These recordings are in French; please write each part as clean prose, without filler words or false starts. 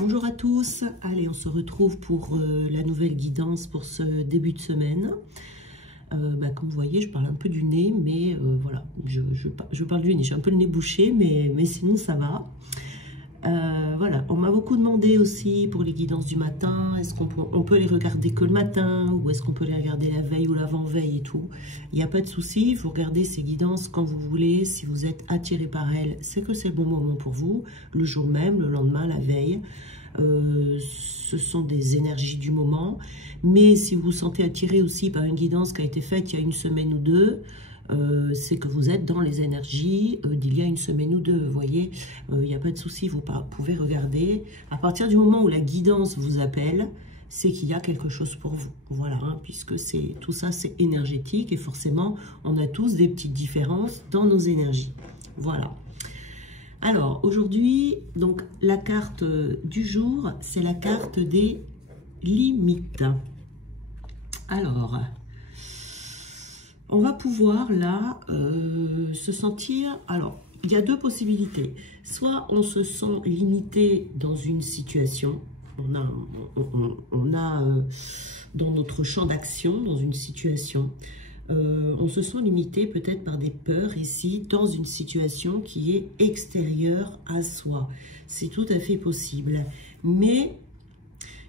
Bonjour à tous, allez on se retrouve pour la nouvelle guidance pour ce début de semaine. Comme vous voyez je parle un peu du nez, mais voilà, je parle du nez, j'ai un peu le nez bouché, mais sinon ça va. Voilà, on m'a beaucoup demandé aussi pour les guidances du matin, est-ce qu'on peut les regarder que le matin, ou est-ce qu'on peut les regarder la veille ou l'avant-veille et tout. Il n'y a pas de souci, vous regardez ces guidances quand vous voulez, si vous êtes attiré par elles, c'est que c'est le bon moment pour vous, le jour même, le lendemain, la veille. Ce sont des énergies du moment, mais si vous vous sentez attiré aussi par une guidance qui a été faite il y a une semaine ou deux, c'est que vous êtes dans les énergies d'il y a une semaine ou deux, vous voyez, il n'y a pas de souci, vous pouvez regarder. À partir du moment où la guidance vous appelle, c'est qu'il y a quelque chose pour vous, voilà, hein, puisque tout ça c'est énergétique, et forcément on a tous des petites différences dans nos énergies, voilà. Alors aujourd'hui, donc la carte du jour, c'est la carte des limites. Alors, on va pouvoir là se sentir, alors il y a deux possibilités, soit on se sent limité dans une situation, on a dans notre champ d'action, dans une situation, on se sent limité peut-être par des peurs ici, dans une situation qui est extérieure à soi. C'est tout à fait possible. Mais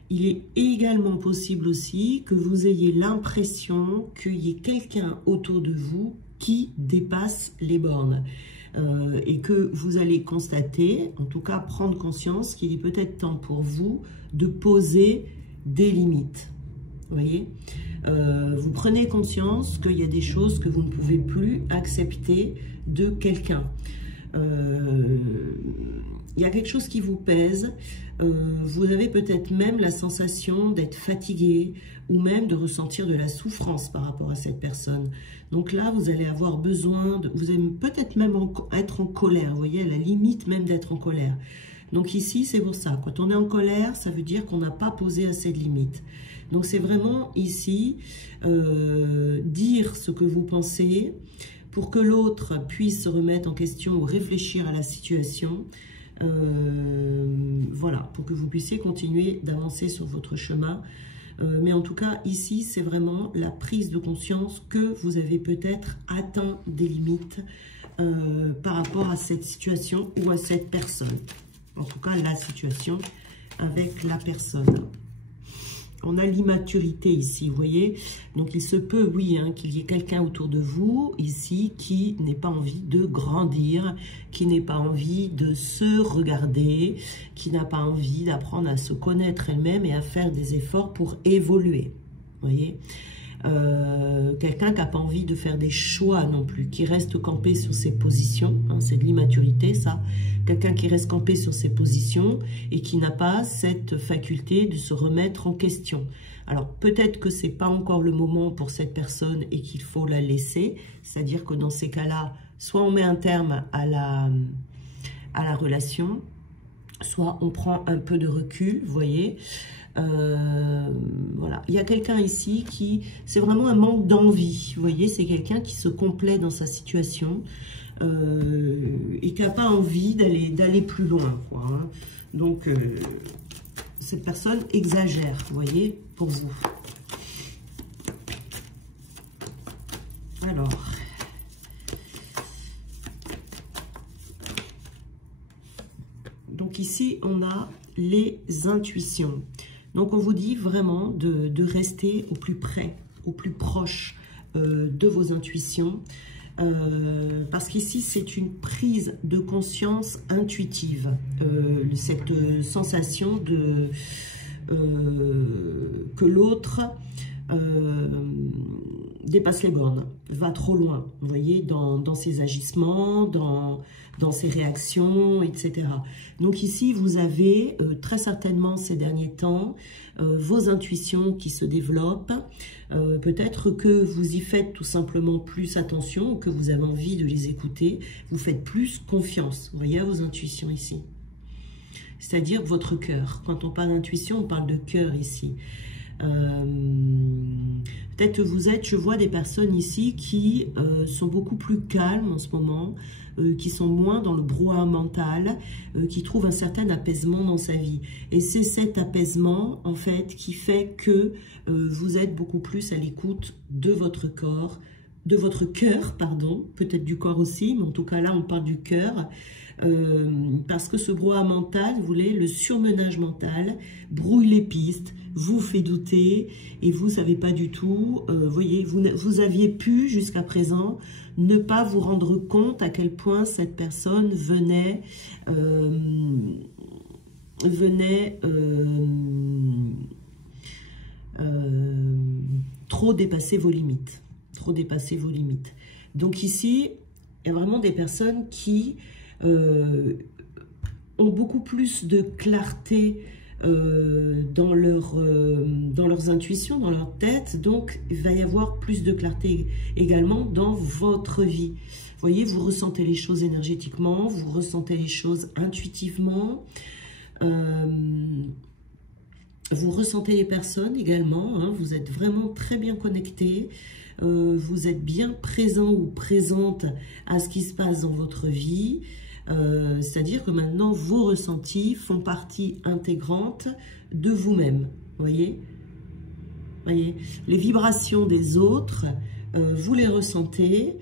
il est également possible aussi que vous ayez l'impression qu'il y ait quelqu'un autour de vous qui dépasse les bornes. Et que vous allez constater, en tout cas prendre conscience qu'il est peut-être temps pour vous de poser des limites. Vous voyez, vous prenez conscience qu'il y a des choses que vous ne pouvez plus accepter de quelqu'un. Il y a quelque chose qui vous pèse. Vous avez peut-être même la sensation d'être fatigué ou même de ressentir de la souffrance par rapport à cette personne. Donc là, vous allez avoir besoin, vous allez peut-être même être en colère, vous voyez, à la limite même d'être en colère. Donc ici, c'est pour ça. Quand on est en colère, ça veut dire qu'on n'a pas posé assez de limites. Donc c'est vraiment ici, dire ce que vous pensez pour que l'autre puisse se remettre en question ou réfléchir à la situation. Voilà, pour que vous puissiez continuer d'avancer sur votre chemin. Mais en tout cas, ici, c'est vraiment la prise de conscience que vous avez peut-être atteint des limites par rapport à cette situation ou à cette personne. En tout cas, la situation avec la personne. On a l'immaturité ici, vous voyez. Donc, il se peut, oui, hein, qu'il y ait quelqu'un autour de vous, ici, qui n'ait pas envie de grandir, qui n'ait pas envie de se regarder, qui n'a pas envie d'apprendre à se connaître elle-même et à faire des efforts pour évoluer, vous voyez. Quelqu'un qui n'a pas envie de faire des choix non plus, qui reste campé sur ses positions, hein, c'est de l'immaturité ça, quelqu'un qui reste campé sur ses positions et qui n'a pas cette faculté de se remettre en question. Alors peut-être que c'est pas encore le moment pour cette personne et qu'il faut la laisser, c'est-à-dire que dans ces cas-là, soit on met un terme à la relation, soit on prend un peu de recul, vous voyez. Voilà, il y a quelqu'un ici qui, c'est vraiment un manque d'envie, vous voyez, c'est quelqu'un qui se complaît dans sa situation et qui n'a pas envie d'aller plus loin, quoi, hein. Donc, cette personne exagère, vous voyez, pour vous. Alors, donc ici, on a les intuitions. Donc, on vous dit vraiment de rester au plus près, au plus proche de vos intuitions. Parce qu'ici, c'est une prise de conscience intuitive. Cette sensation que l'autre dépasse les bornes, va trop loin, vous voyez, dans ses agissements, dans ses réactions, etc. Donc ici, vous avez très certainement ces derniers temps vos intuitions qui se développent. Peut-être que vous y faites tout simplement plus attention, que vous avez envie de les écouter. Vous faites plus confiance, vous voyez, à vos intuitions ici. C'est-à-dire votre cœur. Quand on parle d'intuition, on parle de cœur ici. Peut-être que vous êtes, je vois des personnes ici qui sont beaucoup plus calmes en ce moment, qui sont moins dans le brouhaha mental, qui trouvent un certain apaisement dans sa vie. Et c'est cet apaisement, en fait, qui fait que vous êtes beaucoup plus à l'écoute de votre corps, de votre cœur, pardon, peut-être du corps aussi, mais en tout cas là, on parle du cœur. Parce que ce brouhaha mental, vous voulez, le surmenage mental brouille les pistes, vous fait douter et vous ne savez pas du tout, voyez, vous aviez pu jusqu'à présent ne pas vous rendre compte à quel point cette personne venait trop dépasser vos limites, Donc ici, il y a vraiment des personnes qui ont beaucoup plus de clarté dans leurs intuitions, dans leur tête. Donc, il va y avoir plus de clarté également dans votre vie. Vous voyez, vous ressentez les choses énergétiquement, vous ressentez les choses intuitivement. Vous ressentez les personnes également. Hein, vous êtes vraiment très bien connectés. Vous êtes bien présent ou présente à ce qui se passe dans votre vie. C'est-à-dire que maintenant, vos ressentis font partie intégrante de vous-même. Voyez, les vibrations des autres, vous les ressentez.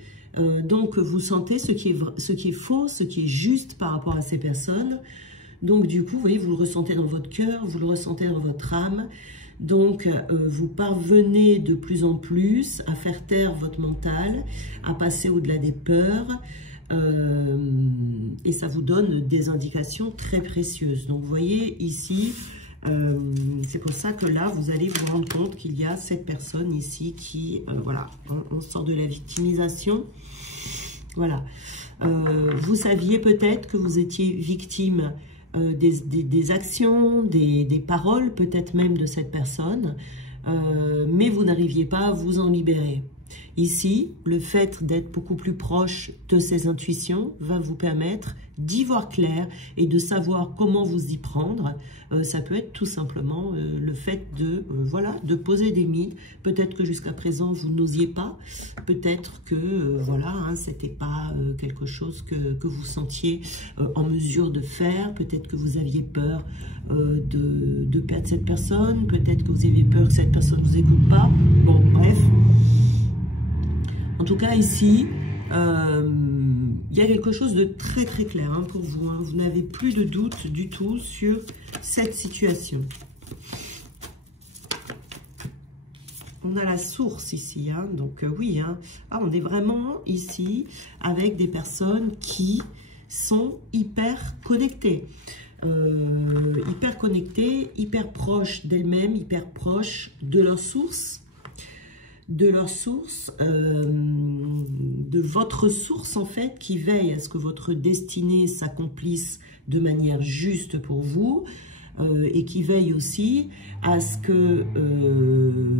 Donc, vous sentez ce qui est faux, ce qui est juste par rapport à ces personnes. Donc, du coup, vous voyez, vous le ressentez dans votre cœur, vous le ressentez dans votre âme. Donc, vous parvenez de plus en plus à faire taire votre mental, à passer au-delà des peurs. Et ça vous donne des indications très précieuses. Donc, vous voyez ici, c'est pour ça que là, vous allez vous rendre compte qu'il y a cette personne ici qui, voilà, on sort de la victimisation. Voilà. Vous saviez peut-être que vous étiez victime des actions, des paroles, peut-être même de cette personne, mais vous n'arriviez pas à vous en libérer. Ici, le fait d'être beaucoup plus proche de ces intuitions va vous permettre d'y voir clair et de savoir comment vous y prendre. Ça peut être tout simplement le fait de, voilà, de poser des limites. Peut-être que jusqu'à présent, vous n'osiez pas. Peut-être que, voilà, hein, c'était pas quelque chose que vous sentiez en mesure de faire. Peut-être que vous aviez peur de perdre cette personne. Peut-être que vous aviez peur que cette personne ne vous écoute pas. Bon, bref. En tout cas, ici, il y a quelque chose de très très clair hein, pour vous. Hein. Vous n'avez plus de doute du tout sur cette situation. On a la source ici. Hein, donc oui, hein, on est vraiment ici avec des personnes qui sont hyper connectées. Hyper proches d'elles-mêmes, hyper proches de leur source. De votre source en fait, qui veille à ce que votre destinée s'accomplisse de manière juste pour vous et qui veille aussi à ce que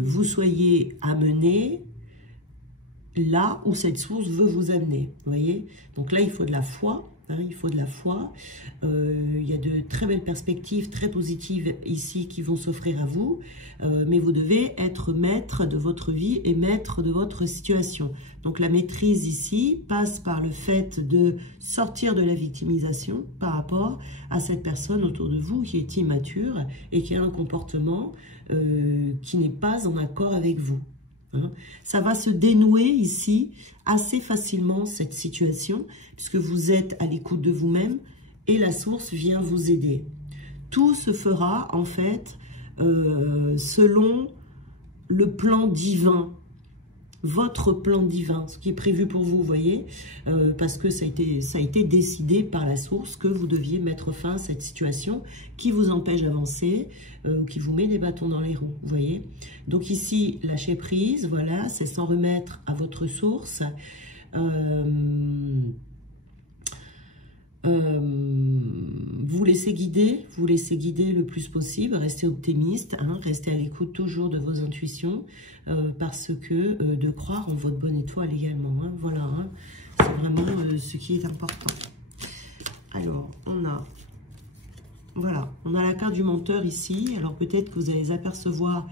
vous soyez amené là où cette source veut vous amener. Vous voyez? Donc là, il faut de la foi. Hein, il faut de la foi. Il y a de très belles perspectives, très positives ici qui vont s'offrir à vous. Mais vous devez être maître de votre vie et maître de votre situation. Donc la maîtrise ici passe par le fait de sortir de la victimisation par rapport à cette personne autour de vous qui est immature et qui a un comportement qui n'est pas en accord avec vous. Hein. Ça va se dénouer ici assez facilement cette situation puisque vous êtes à l'écoute de vous-même et la source vient vous aider. Tout se fera en fait selon le plan divin, votre plan divin, ce qui est prévu pour vous, voyez, parce que ça a été décidé par la source que vous deviez mettre fin à cette situation qui vous empêche d'avancer, qui vous met des bâtons dans les roues, vous voyez. Donc ici, lâcher prise, voilà, c'est s'en remettre à votre source. Vous laissez guider le plus possible, restez optimiste, hein, restez à l'écoute toujours de vos intuitions, parce que de croire en votre bonne étoile également, hein, voilà, hein, c'est vraiment ce qui est important. Alors, on a la carte du menteur ici, alors peut-être que vous allez apercevoir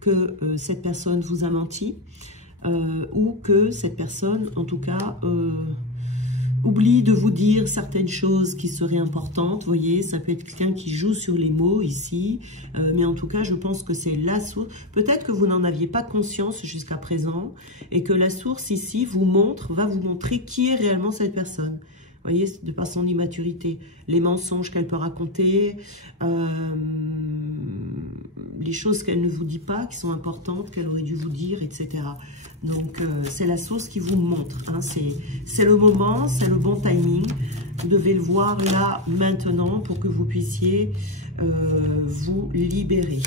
que cette personne vous a menti ou que cette personne, en tout cas, oublie de vous dire certaines choses qui seraient importantes. Vous voyez, ça peut être quelqu'un qui joue sur les mots ici, mais en tout cas, je pense que c'est la source. Peut-être que vous n'en aviez pas conscience jusqu'à présent et que la source ici va vous montrer qui est réellement cette personne. Vous voyez, de par son immaturité, les mensonges qu'elle peut raconter, les choses qu'elle ne vous dit pas, qui sont importantes, qu'elle aurait dû vous dire, etc. Donc, c'est la source qui vous montre. Hein, c'est le moment, c'est le bon timing. Vous devez le voir là, maintenant, pour que vous puissiez vous libérer.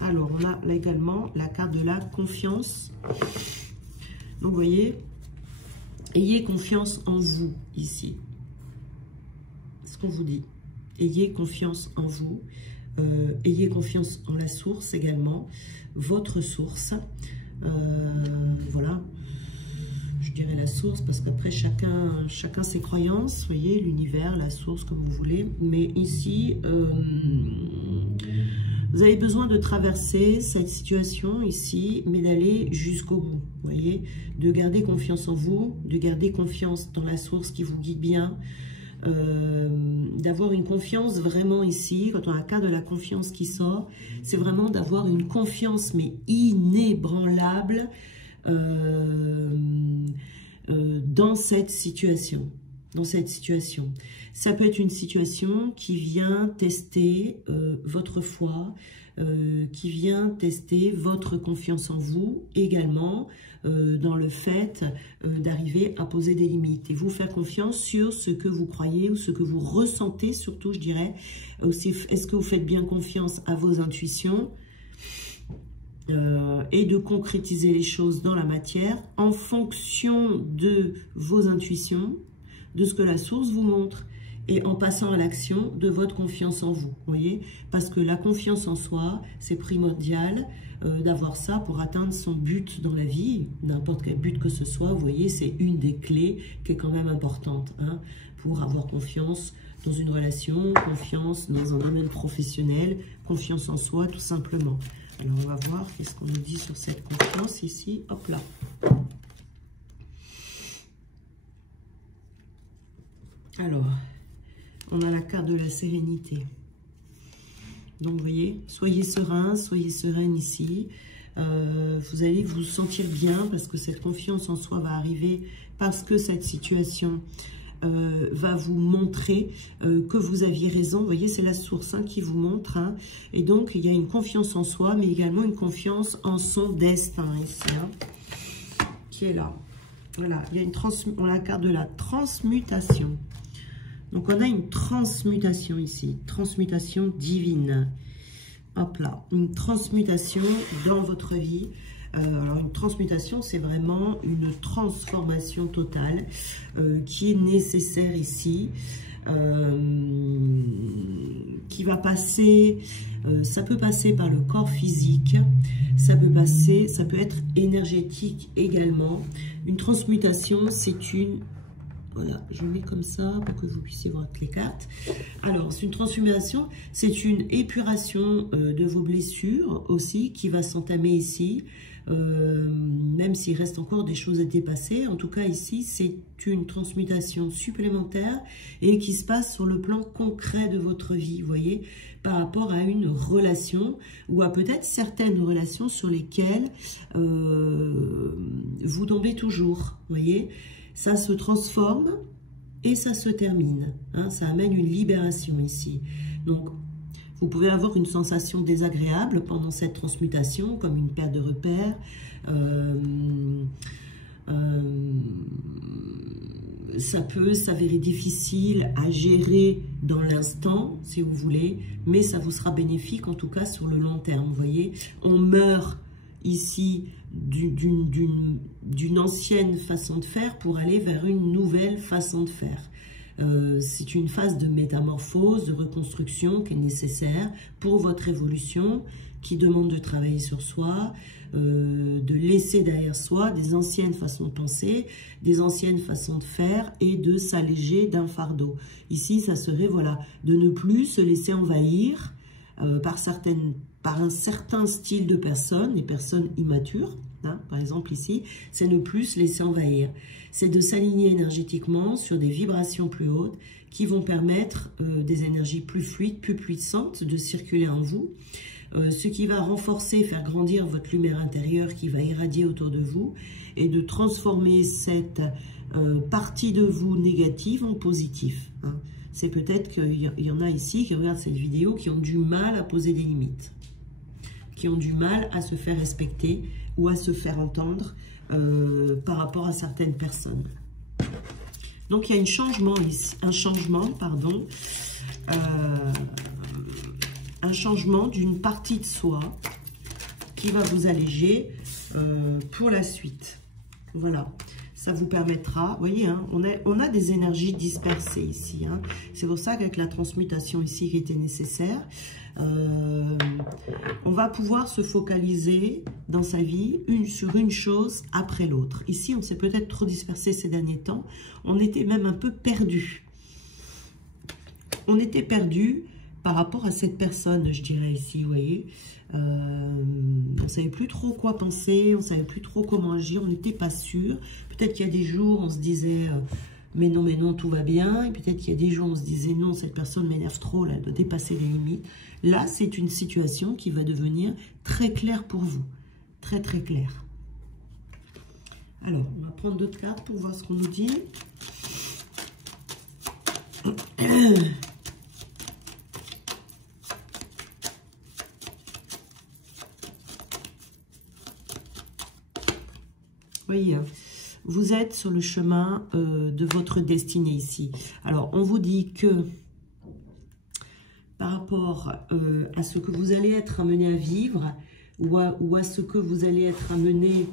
Alors, on a là également la carte de la confiance. Donc, vous voyez... Ayez confiance en vous, ici. C'est ce qu'on vous dit. Ayez confiance en vous. Ayez confiance en la source également. Votre source. Voilà. Je dirais la source parce qu'après, chacun ses croyances. Vous voyez, l'univers, la source, comme vous voulez. Mais ici... vous avez besoin de traverser cette situation ici, mais d'aller jusqu'au bout, vous voyez, de garder confiance en vous, de garder confiance dans la source qui vous guide bien, d'avoir une confiance vraiment ici, quand on a le cas de la confiance qui sort, c'est vraiment d'avoir une confiance, mais inébranlable, dans cette situation. Ça peut être une situation qui vient tester votre foi, qui vient tester votre confiance en vous également, dans le fait d'arriver à poser des limites et vous faire confiance sur ce que vous croyez ou ce que vous ressentez, surtout je dirais. Est-ce que vous faites bien confiance à vos intuitions et de concrétiser les choses dans la matière en fonction de vos intuitions, de ce que la source vous montre et en passant à l'action de votre confiance en vous, voyez, parce que la confiance en soi, c'est primordial d'avoir ça pour atteindre son but dans la vie, n'importe quel but que ce soit, vous voyez, c'est une des clés qui est quand même importante, hein, pour avoir confiance dans une relation, confiance dans un domaine professionnel, confiance en soi tout simplement. Alors on va voir qu'est-ce qu'on nous dit sur cette confiance ici, hop là. Alors, on a la carte de la sérénité. Donc, vous voyez, soyez serein, soyez sereine ici. Vous allez vous sentir bien parce que cette confiance en soi va arriver parce que cette situation va vous montrer que vous aviez raison. Vous voyez, c'est la source qui vous montre. Hein. Et donc, il y a une confiance en soi, mais également une confiance en son destin ici, hein, qui est là. Voilà, il y a on a la carte de la transmutation. Donc, on a une transmutation ici, transmutation divine. Hop là, une transmutation dans votre vie. Alors, une transmutation, c'est vraiment une transformation totale qui est nécessaire ici, qui va passer, ça peut passer par le corps physique, ça peut être énergétique également. Une transmutation, c'est une... Voilà, je mets comme ça pour que vous puissiez voir toutes les cartes. Alors, c'est une transformation, c'est une épuration de vos blessures aussi qui va s'entamer ici, même s'il reste encore des choses à dépasser. En tout cas, ici, c'est une transmutation supplémentaire et qui se passe sur le plan concret de votre vie, vous voyez, par rapport à une relation ou à peut-être certaines relations sur lesquelles vous tombez toujours, vous voyez. Ça se transforme et ça se termine. Hein, ça amène une libération ici. Donc, vous pouvez avoir une sensation désagréable pendant cette transmutation, comme une perte de repères. Ça peut s'avérer difficile à gérer dans l'instant, si vous voulez, mais ça vous sera bénéfique, en tout cas, sur le long terme. Vous voyez, on meurt ici d'une ancienne façon de faire pour aller vers une nouvelle façon de faire. C'est une phase de métamorphose, de reconstruction qui est nécessaire pour votre évolution, qui demande de travailler sur soi, de laisser derrière soi des anciennes façons de penser, des anciennes façons de faire et de s'alléger d'un fardeau. Ici, ça serait, voilà, de ne plus se laisser envahir par certaines par un certain style de personnes, les personnes immatures, hein, par exemple ici, c'est ne plus se laisser envahir. C'est de s'aligner énergétiquement sur des vibrations plus hautes qui vont permettre des énergies plus fluides, plus puissantes de circuler en vous. Ce qui va renforcer, faire grandir votre lumière intérieure qui va irradier autour de vous et de transformer cette partie de vous négative en positive. Hein. C'est peut-être qu'il y en a ici qui regardent cette vidéo qui ont du mal à poser des limites, qui ont du mal à se faire respecter ou à se faire entendre par rapport à certaines personnes. Donc il y a un changement d'une partie de soi qui va vous alléger pour la suite. Voilà, ça vous permettra, vous voyez, hein, on a des énergies dispersées ici. Hein. C'est pour ça qu'avec la transmutation ici qui était nécessaire, on va pouvoir se focaliser dans sa vie sur une chose après l'autre. Ici, on s'est peut-être trop dispersé ces derniers temps. On était même un peu perdu. On était perdu par rapport à cette personne, je dirais ici, vous voyez. On ne savait plus trop quoi penser, on ne savait plus trop comment agir, on n'était pas sûr. Peut-être qu'il y a des jours, on se disait mais non, tout va bien. Et peut-être qu'il y a des jours, on se disait non, cette personne m'énerve trop, là, elle doit dépasser les limites. Là, c'est une situation qui va devenir très claire pour vous. Très, très claire. Alors, on va prendre d'autres cartes pour voir ce qu'on nous dit. Voyez, vous êtes sur le chemin de votre destinée ici. Alors, on vous dit que par rapport à ce que vous allez être amené à vivre ou à ce que vous allez être amené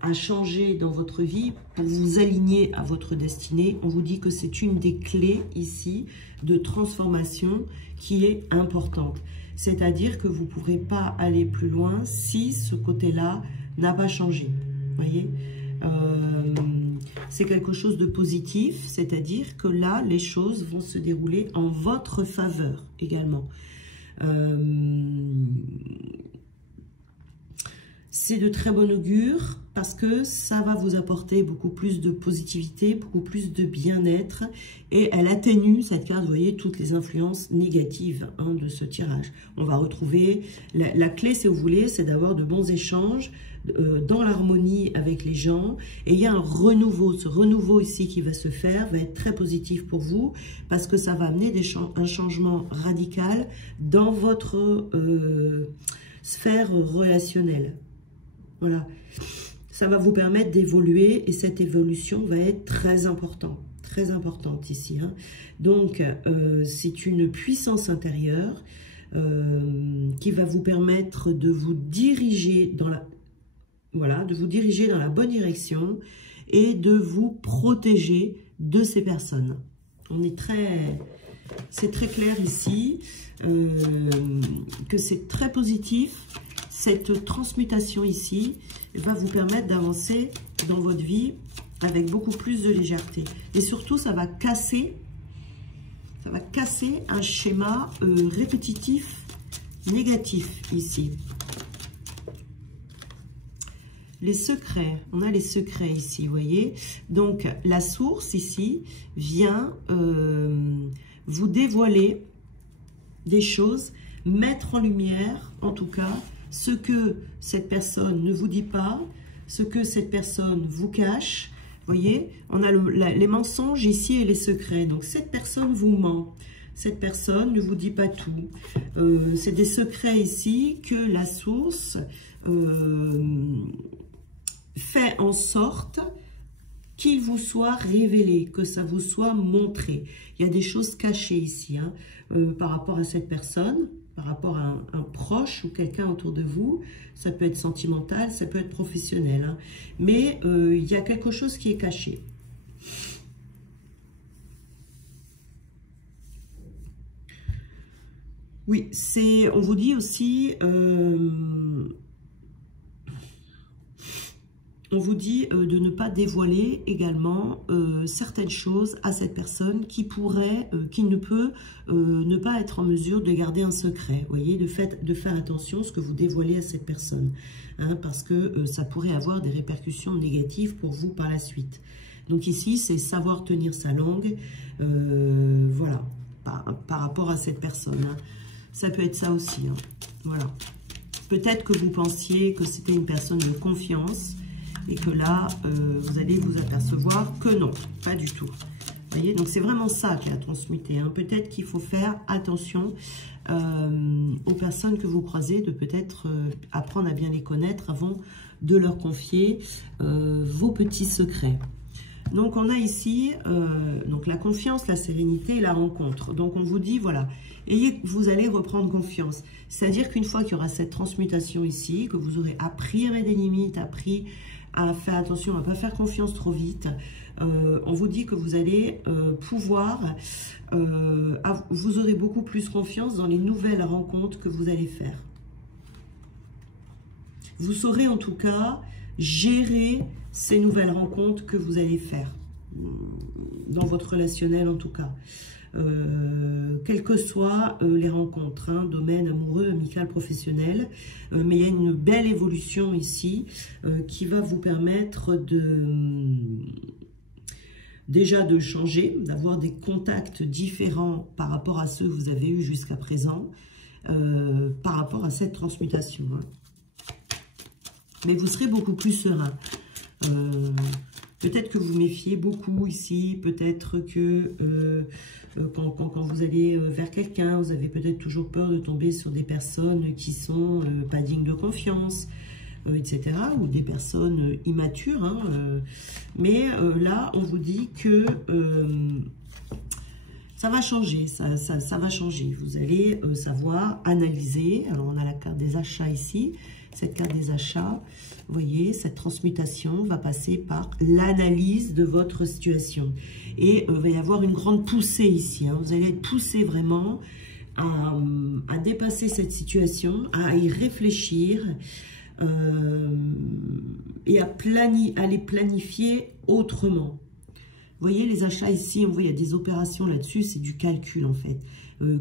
à changer dans votre vie pour vous aligner à votre destinée, on vous dit que c'est une des clés ici de transformation qui est importante. C'est-à-dire que vous ne pourrez pas aller plus loin si ce côté-là n'a pas changé. Voyez, c'est quelque chose de positif, c'est-à-dire que là, les choses vont se dérouler en votre faveur également. C'est de très bon augure parce que ça va vous apporter beaucoup plus de positivité, beaucoup plus de bien-être et elle atténue, cette carte, vous voyez, toutes les influences négatives hein, de ce tirage. On va retrouver, la clé si vous voulez, c'est d'avoir de bons échanges dans l'harmonie avec les gens et il y a un renouveau. Ce renouveau ici qui va se faire va être très positif pour vous parce que ça va amener un changement radical dans votre sphère relationnelle. Voilà, ça va vous permettre d'évoluer et cette évolution va être très importante ici. Hein. Donc, c'est une puissance intérieure qui va vous permettre de vous diriger dans la, voilà, de vous diriger dans la bonne direction et de vous protéger de ces personnes. C'est très clair ici que c'est très positif. Cette transmutation ici va vous permettre d'avancer dans votre vie avec beaucoup plus de légèreté. Et surtout, ça va casser un schéma répétitif, négatif ici. Les secrets, on a les secrets ici, vous voyez. Donc, la source ici vient vous dévoiler des choses, mettre en lumière, en tout cas, ce que cette personne ne vous dit pas, ce que cette personne vous cache. Vous voyez, on a les mensonges ici et les secrets. Donc, cette personne vous ment. Cette personne ne vous dit pas tout. C'est des secrets ici que la source fait en sorte qu'il vous soit révélé, que ça vous soit montré. Il y a des choses cachées ici hein, par rapport à cette personne, par rapport à un proche ou quelqu'un autour de vous. Ça peut être sentimental, ça peut être professionnel. Hein, mais il y a quelque chose qui est caché. Oui, on vous dit aussi... on vous dit de ne pas dévoiler également certaines choses à cette personne qui pourrait, qui ne peut ne pas être en mesure de garder un secret. Vous voyez, de faire attention à ce que vous dévoilez à cette personne, hein, parce que ça pourrait avoir des répercussions négatives pour vous par la suite. Donc ici, c'est savoir tenir sa langue, voilà, par rapport à cette personne. Hein. Ça peut être ça aussi, hein. Voilà. Peut-être que vous pensiez que c'était une personne de confiance et que là, vous allez vous apercevoir que non, pas du tout. Vous voyez, donc c'est vraiment ça qui a transmuté. Hein. Peut-être qu'il faut faire attention aux personnes que vous croisez, de peut-être apprendre à bien les connaître avant de leur confier vos petits secrets. Donc, on a ici donc la confiance, la sérénité et la rencontre. Donc, on vous dit, voilà, vous allez reprendre confiance. C'est-à-dire qu'une fois qu'il y aura cette transmutation ici, que vous aurez appris à mettre des limites, appris à faire attention, à ne pas faire confiance trop vite, on vous dit que vous allez pouvoir, vous aurez beaucoup plus confiance dans les nouvelles rencontres que vous allez faire. Vous saurez en tout cas gérer ces nouvelles rencontres que vous allez faire, dans votre relationnel en tout cas. Quelles que soient les rencontres, hein, domaine amoureux, amical, professionnel, mais il y a une belle évolution ici qui va vous permettre déjà de changer, d'avoir des contacts différents par rapport à ceux que vous avez eus jusqu'à présent, par rapport à cette transmutation. Hein. Mais vous serez beaucoup plus serein. Peut-être que vous méfiez beaucoup ici, peut-être que quand vous allez vers quelqu'un, vous avez peut-être toujours peur de tomber sur des personnes qui sont pas dignes de confiance, etc. Ou des personnes immatures. Hein, mais là, on vous dit que ça va changer, ça va changer. Vous allez savoir analyser. Alors, on a la carte des achats ici. Cette carte des achats, vous voyez, cette transmutation va passer par l'analyse de votre situation. Et il va y avoir une grande poussée ici. Hein. Vous allez être poussé vraiment à dépasser cette situation, à y réfléchir et à les planifier autrement. Vous voyez, les achats ici, on voit, il y a des opérations là-dessus, c'est du calcul en fait.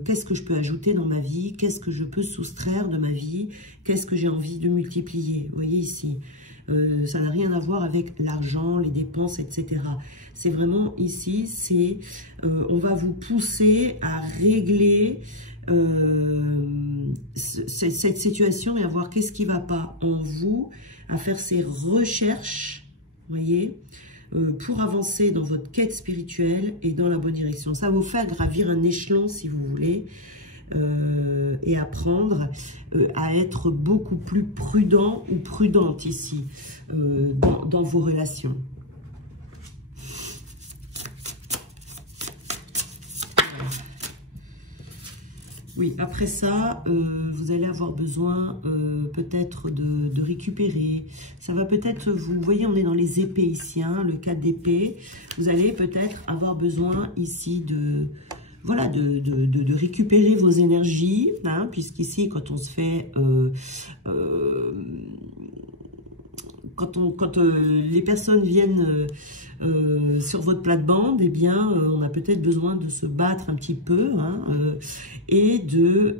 Qu'est-ce que je peux ajouter dans ma vie? Qu'est-ce que je peux soustraire de ma vie? Qu'est-ce que j'ai envie de multiplier? Vous voyez ici, ça n'a rien à voir avec l'argent, les dépenses, etc. C'est vraiment ici, on va vous pousser à régler cette situation et à voir qu'est-ce qui ne va pas en vous, à faire ces recherches, vous voyez, pour avancer dans votre quête spirituelle et dans la bonne direction. Ça va vous faire gravir un échelon, si vous voulez, et apprendre à être beaucoup plus prudent ou prudente ici, dans vos relations. Oui, après ça, vous allez avoir besoin peut-être de récupérer. Ça va peut-être, vous voyez, on est dans les épées ici, hein, le 4 d'épée. Vous allez peut-être avoir besoin ici de récupérer vos énergies, hein, puisqu'ici, quand on se fait... Quand les personnes viennent sur votre plate-bande, eh bien, on a peut-être besoin de se battre un petit peu, hein, et de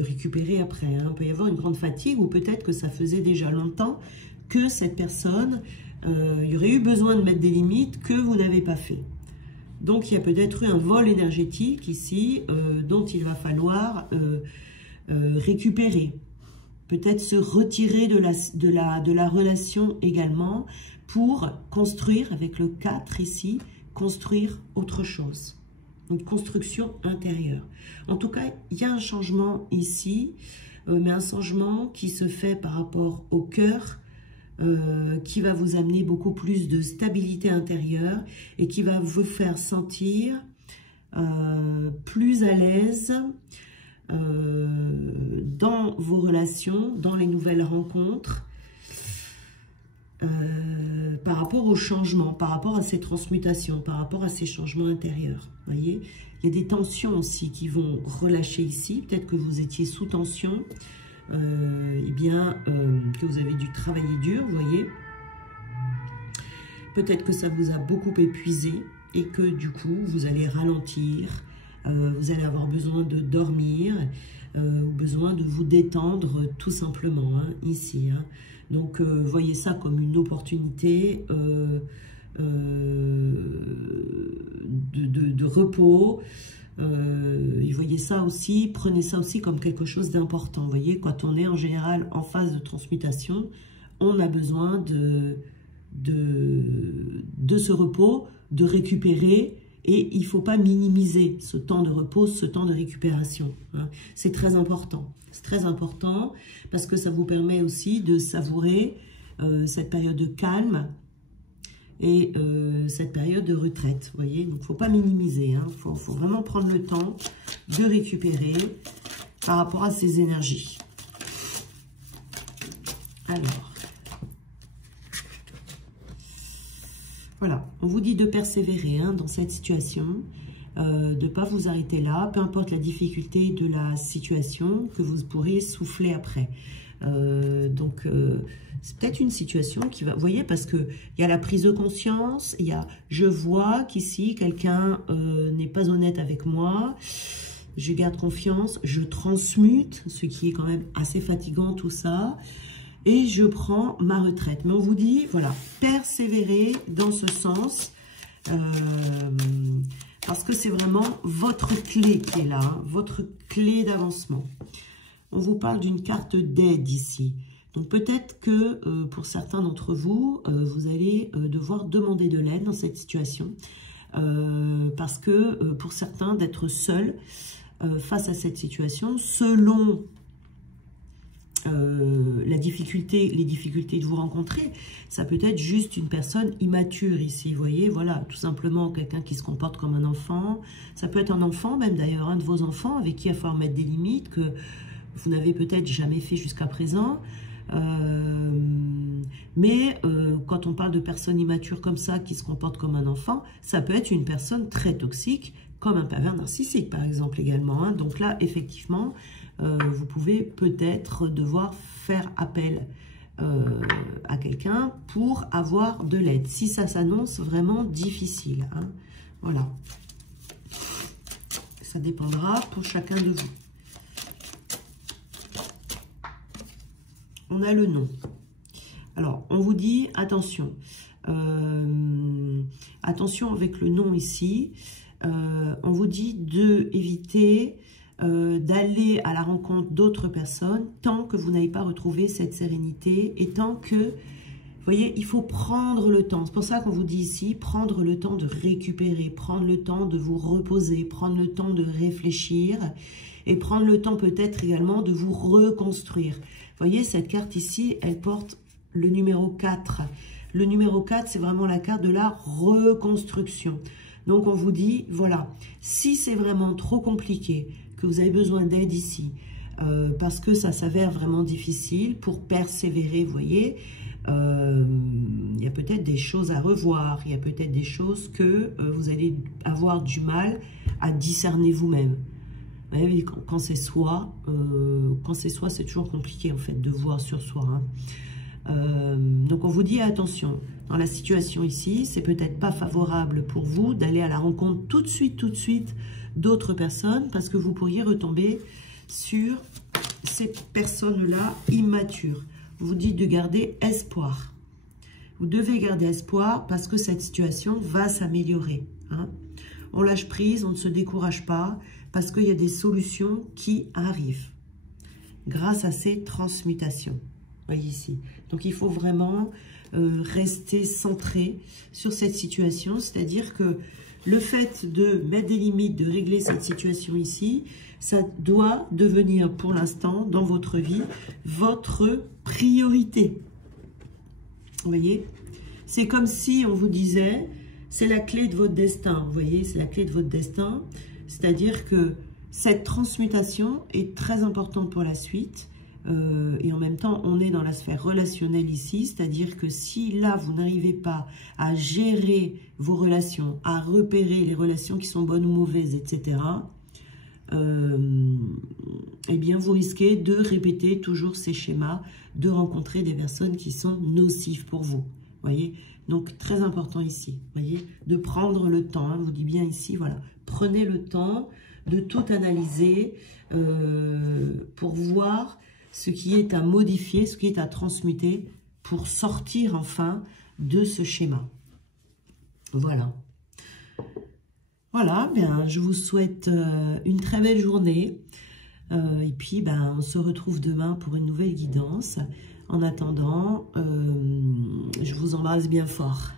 récupérer après. Hein. Il peut y avoir une grande fatigue, ou peut-être que ça faisait déjà longtemps que cette personne, il y aurait eu besoin de mettre des limites que vous n'avez pas fait. Donc, il y a peut-être eu un vol énergétique ici dont il va falloir récupérer. Peut-être se retirer de la relation également pour construire, avec le 4 ici, construire autre chose. Une construction intérieure. En tout cas, il y a un changement ici, mais un changement qui se fait par rapport au cœur, qui va vous amener beaucoup plus de stabilité intérieure et qui va vous faire sentir plus à l'aise, dans vos relations, dans les nouvelles rencontres, par rapport au changement, par rapport à ces transmutations, par rapport à ces changements intérieurs. Vous voyez, il y a des tensions aussi qui vont relâcher ici. Peut-être que vous étiez sous tension, que vous avez dû travailler dur, vous voyez. peut-être que ça vous a beaucoup épuisé et que du coup, vous allez ralentir, vous allez avoir besoin de dormir, ou besoin de vous détendre tout simplement, hein, ici. Hein. Donc, voyez ça comme une opportunité de repos. Voyez ça aussi, prenez ça aussi comme quelque chose d'important. Vous voyez, quand on est en général en phase de transmutation, on a besoin de ce repos, de récupérer, et il ne faut pas minimiser ce temps de repos, ce temps de récupération. Hein. C'est très important. C'est très important parce que ça vous permet aussi de savourer cette période de calme et cette période de retraite. Vous voyez, donc il ne faut pas minimiser. Hein. Faut vraiment prendre le temps de récupérer par rapport à ces énergies. Alors. Voilà, on vous dit de persévérer hein, dans cette situation, de ne pas vous arrêter là, peu importe la difficulté de la situation, que vous pourrez souffler après. C'est peut-être une situation qui va... Vous voyez, parce qu'il y a la prise de conscience, il y a... Je vois qu'ici, quelqu'un n'est pas honnête avec moi, je garde confiance, je transmute, ce qui est quand même assez fatigant tout ça. Et je prends ma retraite. Mais on vous dit, voilà, persévérez dans ce sens. Parce que c'est vraiment votre clé qui est là. Hein, votre clé d'avancement. On vous parle d'une carte d'aide ici. Donc peut-être que pour certains d'entre vous, vous allez devoir demander de l'aide dans cette situation. Parce que pour certains, d'être seul face à cette situation, selon... les difficultés de vous rencontrer, ça peut être juste une personne immature ici, vous voyez, voilà, tout simplement quelqu'un qui se comporte comme un enfant, ça peut être un enfant même d'ailleurs, un de vos enfants avec qui il va falloir mettre des limites que vous n'avez peut-être jamais fait jusqu'à présent, mais quand on parle de personnes immatures comme ça, qui se comportent comme un enfant, ça peut être une personne très toxique, comme un pervers narcissique par exemple également, hein. Donc là effectivement, vous pouvez peut-être devoir faire appel à quelqu'un pour avoir de l'aide, si ça s'annonce vraiment difficile. Hein. Voilà. Ça dépendra pour chacun de vous. On a le nom. Alors, on vous dit, attention. Attention avec le nom ici. On vous dit d'éviter... d'aller à la rencontre d'autres personnes tant que vous n'avez pas retrouvé cette sérénité et tant que, vous voyez, il faut prendre le temps. C'est pour ça qu'on vous dit ici, prendre le temps de récupérer, prendre le temps de vous reposer, prendre le temps de réfléchir et prendre le temps peut-être également de vous reconstruire. Vous voyez, cette carte ici, elle porte le numéro 4. Le numéro 4, c'est vraiment la carte de la reconstruction. Donc, on vous dit, voilà, si c'est vraiment trop compliqué, que vous avez besoin d'aide ici, parce que ça s'avère vraiment difficile pour persévérer, vous voyez, il y a peut-être des choses à revoir, il y a peut-être des choses que vous allez avoir du mal à discerner vous-même. Vous voyez, quand c'est soi, c'est toujours compliqué en fait de voir sur soi. Hein. Donc on vous dit attention, dans la situation ici, c'est peut-être pas favorable pour vous d'aller à la rencontre tout de suite d'autres personnes parce que vous pourriez retomber sur ces personnes-là immatures. Vous dites de garder espoir. Vous devez garder espoir parce que cette situation va s'améliorer. Hein. On lâche prise, on ne se décourage pas parce qu'il y a des solutions qui arrivent grâce à ces transmutations. Voyez ici. Donc, il faut vraiment rester centré sur cette situation. C'est-à-dire que le fait de mettre des limites, de régler cette situation ici, ça doit devenir pour l'instant, dans votre vie, votre priorité. Vous voyez? C'est comme si on vous disait, c'est la clé de votre destin. Vous voyez? C'est la clé de votre destin. C'est-à-dire que cette transmutation est très importante pour la suite. Et en même temps, on est dans la sphère relationnelle ici, c'est-à-dire que si là, vous n'arrivez pas à gérer vos relations, à repérer les relations qui sont bonnes ou mauvaises, etc., eh bien, vous risquez de répéter toujours ces schémas, de rencontrer des personnes qui sont nocives pour vous. Voyez? Donc, très important ici, vous voyez, de prendre le temps, hein, je vous dis bien ici, voilà. Prenez le temps de tout analyser pour voir ce qui est à modifier, ce qui est à transmuter pour sortir enfin de ce schéma. Voilà. Voilà, bien, je vous souhaite une très belle journée. Et puis, ben, on se retrouve demain pour une nouvelle guidance. En attendant, je vous embrasse bien fort.